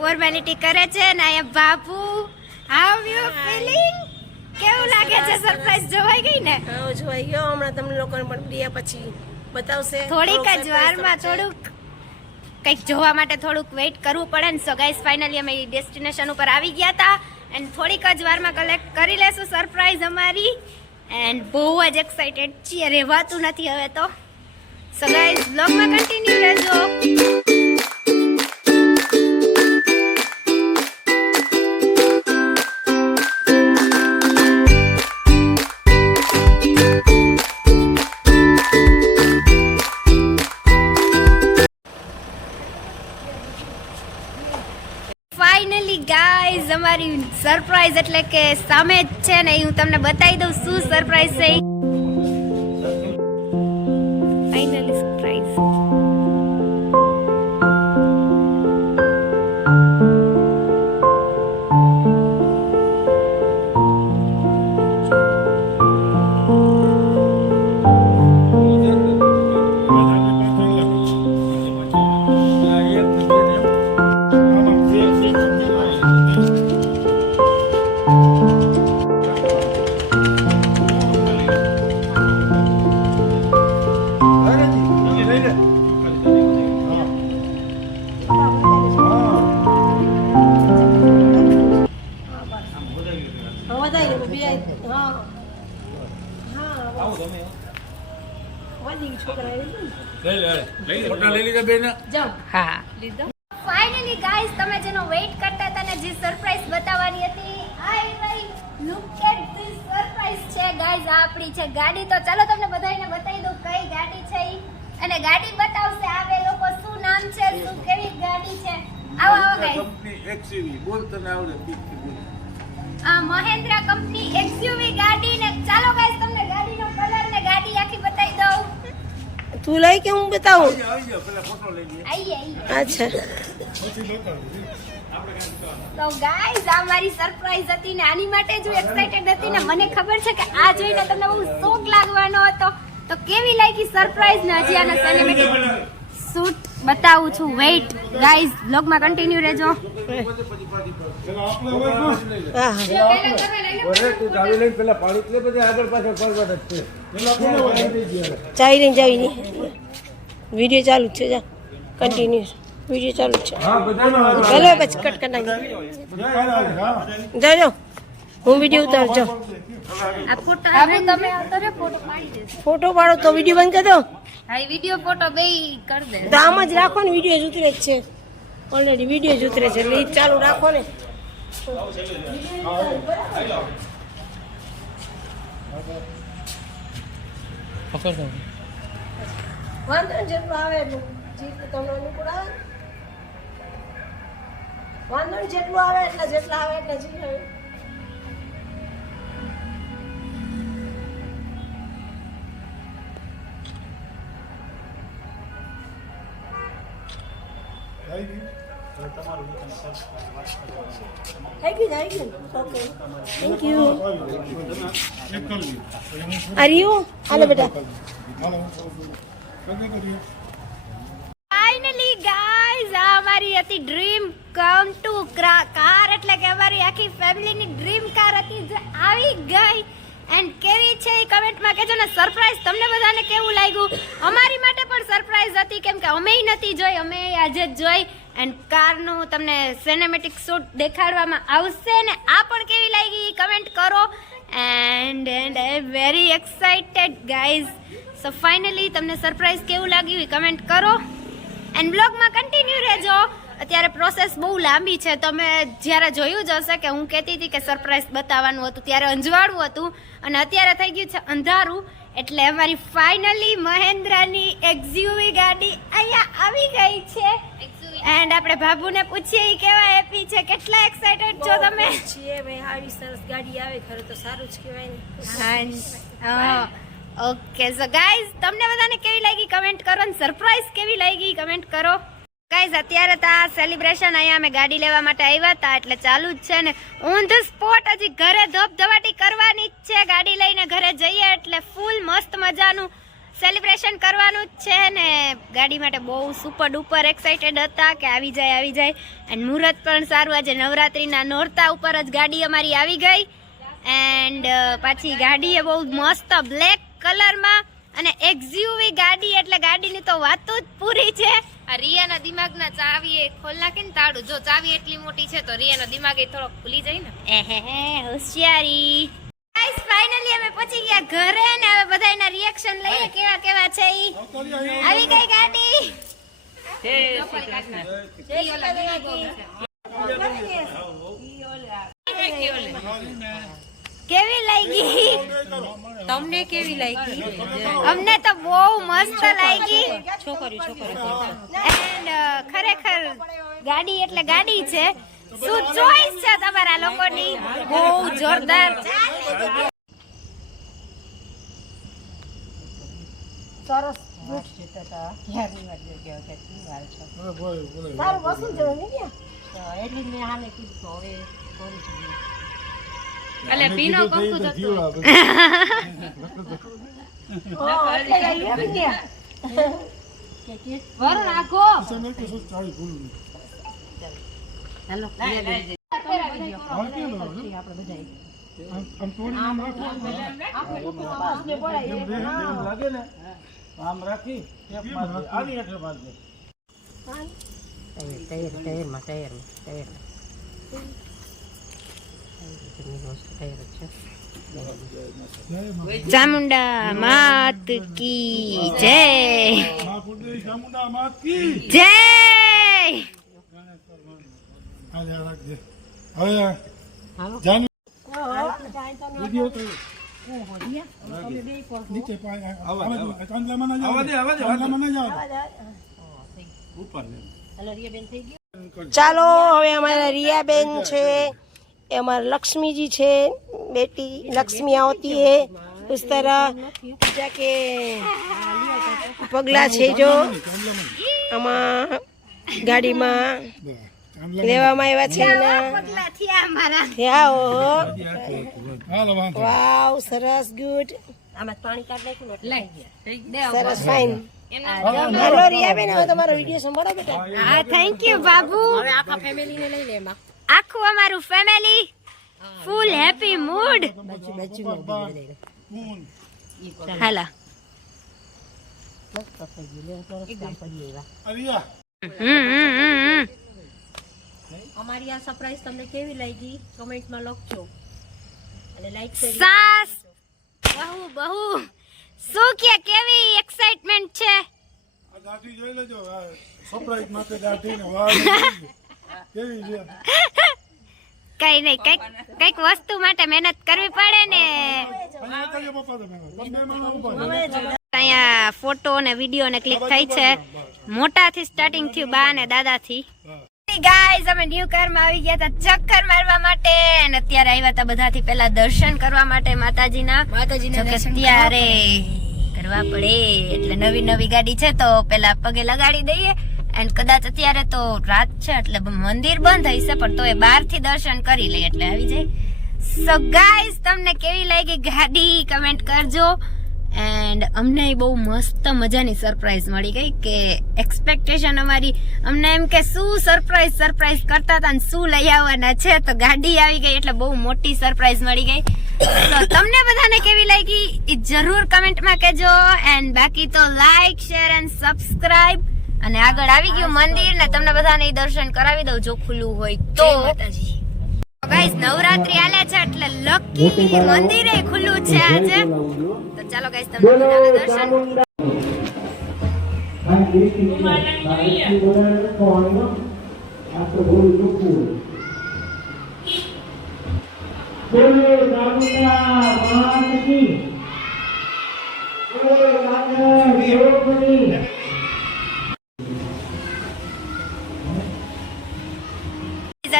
Formality કરે છે ને અહીંયા બાપુ હાઉ યુ ફીલિંગ કેવું લાગે છે સરપ્રાઈઝ જોવાઈ ગઈ ને હા જોવાઈ ગયો હમણાં તમને લોકોને પણ પ્રિયા પછી બતાવશે થોડીક જ વારમાં થોડુંક કંઈક જોવા માટે થોડુંક વેઇટ કરવું પડે ને સો ગાઈસ ફાઇનલી અમે ડેસ્ટિનેશન ઉપર આવી ગયા હતા એન્ડ થોડીક જ વારમાં કલેક્ટ કરી લેશું સરપ્રાઈઝ અમારી એન્ડ બહુ જ એક્સાઇટેડ છીએ રહેવાતું નથી હવે તો સો ગાઈસ બ્લોગમાં કન્ટિન્યુ રહેજો ફાઇનલી ગાઈઝ અમારી સરપ્રાઈઝ એટલે કે સામે જ છે ને હું તમને બતાવી દઉં શું સરપ્રાઈઝ છે ફાઇનલી સરપ્રાઈઝ ફાઇનલી ગાઈઝ તમે જેનો વેઇટ કરતા હતા ને જે સરપ્રાઈઝ બતાવવાની હતી આઈ ભાઈ લુક એટ ધીસ સરપ્રાઈઝ છે ગાઈઝ આ આપણી છે ગાડી તો ચાલો તમને બધાને બતાવી દઉં કઈ ગાડી છે ઈ અને ગાડી બતાવશે આ બે લોકો શું નામ છે શું કેવી ગાડી છે આવો આવો ગાઈઝ કંપની XUV બોલ તને આવડે આ મહિન્દ્રા કંપની XUV ગાડી ને ચાલો ગાઈઝ તમને ગાડીનો કલર ને ગાડી આખી બતાવી દઉં તું લઈ કે હું બતાવું આવી જાવ પેલા ફોટો લઈ લે આઈએ અચ્છા તો ગાઈઝ આ મારી સરપ્રાઈઝ હતી ને આની માટે જ હું એક્સાઇટેડ હતી ને મને ખબર છે કે આ જોઈને તમને બહુ શોખ લાગવાનો હતો તો કેવી લાગી સરપ્રાઈઝ ને હજી આના સિનેમેટિક શૂટ બતાવું છું વેઇટ ગાઈઝ બ્લોગમાં કન્ટિન્યુ રહેજો હા પેલા પાણી લે પછી આગળ પાછળ ફરવા જ છે ચાવી લઈને વિડીયો ચાલુ જ છે જા કન્ટિન્યુ વિડીયો ચાલુ જ છે હા બધાનો ભલે પછી કટ કરી નાખી જાજો હું વિડીયો ઉતારજો આ ફોટો હવે તમે આવતો ફોટો પાડી દેજો ફોટો પાડો તો વિડીયો બંધ કરી દો હા વિડીયો ફોટો બેય કરી દે તો આમ જ રાખો ને વિડીયો જ ઉતરે જ છે ઓલરેડી વિડીયો જ ઉતરે છે એટલે ઈ ચાલુ રાખો ને વાંધો ને જેટલું આવે એટલું જેટલું તમને અનુકૂળ આવે વાંધો ને જેટલું આવે એટલે જેટલા આવે એટલે જી આવે થઈ ગયું ઓકે થેન્ક યુ આર્યુ હાલો બેટા ફાઇનલી ગાઈઝ આ અમારી હતી ડ્રીમ કમ ટુ કાર એટલે કે અમારી આખી ફેમિલીની ડ્રીમ કાર હતી જે આવી ગઈ એન્ડ કેવી છે એ કમેન્ટમાં કહેજો ને સરપ્રાઈઝ તમને બધાને કેવું લાગ્યું અમારી માટે પણ સરપ્રાઈઝ હતી કેમ કે અમેય નથી જોઈ અમે આજે જ જોઈ એન્ડ કારનું તમને સિનેમેટિક શૂટ દેખાડવામાં આવશે ને આ પણ કેવી લાગી કમેન્ટ કરો and I am very excited guys so finally તમને સરપ્રાઈઝ કેવું લાગ્યું એ કમેન્ટ કરો એન્ડ બ્લોગમાં કન્ટિન્યુ રહેજો અત્યારે પ્રોસેસ બહુ લાંબી છે તમે જ્યારે જોયું જ હશે કે હું કહેતી હતી કે સરપ્રાઈઝ બતાવવાનું હતું ત્યારે અંજવાળું હતું અને અત્યારે થઈ ગયું છે અંધારું એટલે અમારી ફાઇનલી મહિન્દ્રાની XUV ગાડી અહીંયા આવી ગઈ છે એન્ડ આપણે બાબુને પૂછીએ ઈ કેવા હેપી છે કેટલા એક્સાઇટેડ છો તમે છીએ ભાઈ આવી સરસ ગાડી આવે ખરે તો સારું જ કહેવાય ને હા ઓકે સો ગાઈઝ તમને બધાને કેવી લાગી કમેન્ટ કરો અને સરપ્રાઈઝ કેવી લાગી કમેન્ટ કરો ગાઈઝ અત્યારે તો આ સેલિબ્રેશન અહીંયા અમે ગાડી લેવા માટે આવ્યા હતા એટલે ચાલુ જ છે ને ઓન ધ સ્પોટ હજી ઘરે ધબધબાટી કરવાની જ છે ગાડી લઈને ઘરે જઈએ એટલે ફૂલ મસ્ત મજાનું સેલિબ્રેશન કરવાનું જ છે ને ગાડી માટે બહુ સુપર ડુપર એક્સાઇટેડ હતા કે આવી જાય એન્ડ મુહૂર્ત પણ સારું આજે નવરાત્રીના નોરતા ઉપર જ ગાડી અમારી આવી ગઈ એન્ડ પાછી ગાડી એ બહુ મસ્ત બ્લેક કલરમાં અને એક્સયુવી ગાડી એટલે ગાડીની તો વાતો જ પૂરી છે આ રિયાના દિમાગના ચાવી એ ખોલ નાખે ને તાળું જો ચાવી એટલી મોટી છે તો રિયાનો દિમાગ એ થોડો ખુલી જાય ને હોશિયારી ગાઈસ ફાઇનલી અમે પહોંચી ગયા ઘરે ને હવે બધાયના રિએક્શન લઈએ કેવા છે ઈ આવી ગઈ ગાડી કેવી લાગી તમને કેવી લાગી અમને તો બહુ મસ્ત લાગી છોકરી એન્ડ ખરેખર ગાડી એટલે ગાડી છે શું ચોઈસ છે તમારા લોકોની બહુ જોરદાર સરસ સારું વસૂલ જવું ને એટલી મેં હાલે કીધું હવે અલે પીનો કંકુ તો વરુણ આખો હેલો લાગે ને આમ રાખી આની હેઠળ બાંધે ચામુંડા માત કી જય ચામુંડા માત કી જય ચાલો હવે અમારા રિયાબેન છે એ અમારા લક્ષ્મીજી છે बेटी लक्ष्मी होती है उस तरह जाके पगला छे जो आमा गाડીમાં લેવામાં આવ્યા છે વાવ સરસ ગુડ આમાં પાણી કાઢ નાખ્યું સરસ ફાઇન હેલો રિયાબેન હવે તમારો વિડિયો સંભાળો બેટા હા થેન્ક યુ બાબુ હવે આખા ફેમિલીને લઈ લે એમાં આખું અમારું ફેમિલી ફૂલ હેપી મૂડ હાલા અમારી આ સરપ્રાઈઝ તમને કેવી લાગી કમેન્ટમાં લખજો અને લાઈક કરી સાસ બહુ શું કે કેવી એક્સાઇટમેન્ટ છે આ ગાડી જોઈ લેજો સરપ્રાઈઝ માટે ગાડી ને વાહ કેવી છે કઈ નહીં કઈક વસ્તુ માટે મહેનત કરવી પડે ને અહીંયા ફોટો ને વિડીયો ને ક્લિક થાય છે મોટાથી સ્ટાર્ટિંગ થયું બા ને દાદાથી ગાઈઝ અમે ન્યુ કાર માં આવી ગયા હતા ચક્કર મારવા માટે અને અત્યારે આવ્યા હતા બધાથી પહેલા દર્શન કરવા માટે માતાજીના ત્યારે કરવા પડે એટલે નવી ગાડી છે તો પેલા પગે લગાડી દઈએ એન્ડ કદાચ અત્યારે તો રાત છે એટલે મંદિર બંધ હશે પણ તો એ બહાર થી દર્શન કરી લઈએ એટલે આવી જાય સો ગાઈઝ તમને કેવી લાગી ગાડી કમેન્ટ કરજો એન્ડ અમને બહુ મસ્ત મજાની સરપ્રાઈઝ મળી ગઈ કે એક્સપેક્ટેશન અમારી અમને એમ કે શું સરપ્રાઈઝ કરતા હતા ને શું લઈ આવવાના છે તો ગાડી આવી ગઈ એટલે બહુ મોટી સરપ્રાઈઝ મળી ગઈ તો તમને બધાને કેવી લાગી એ જરૂર કમેન્ટમાં કહેજો એન્ડ બાકી તો લાઈક શેર એન્ડ સબસ્ક્રાઇબ અને આગળ આવી ગયું મંદિર ને તમને બધાને દર્શન કરાવી દઉં જો ખુલ્લું હોય તો માતાજી ગાઈસ નવરાત્રી આલે છે એટલે લકી મંદિરે ખુલ્લું છે આજે તો ચાલો ગાઈસ તમને બધાને દર્શન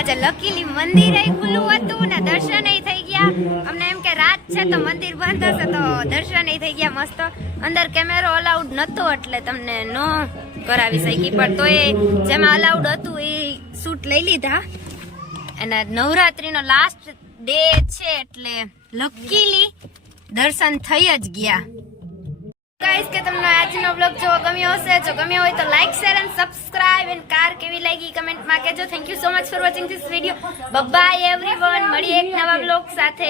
આજે લકીલી મંદિરે ખુલ્લું હતું ને દર્શન થઈ ગયા અમને એમ કે રાત છે તો મંદિર બંધ હશે તો દર્શન થઈ ગયા મસ્ત અંદર કેમેરો અલાઉડ નતો એટલે તમને નો કરાવી શકી પણ તો એ જેમાં અલાઉડ હતું એ શૂટ લઈ લીધા અને નવરાત્રીનો લાસ્ટ ડે છે એટલે લકીલી દર્શન થઈ જ ગયા ગાઈસ કે તમને આજનો બ્લોગ જો ગમ્યો હશે, જો ગમ્યો હોય તો like share and subscribe and car કેવી લાગી કમેન્ટમાં કહેજો. Thank you so much for watching this video. By everyone, મળીએ એક નવા બ્લોગ સાથે.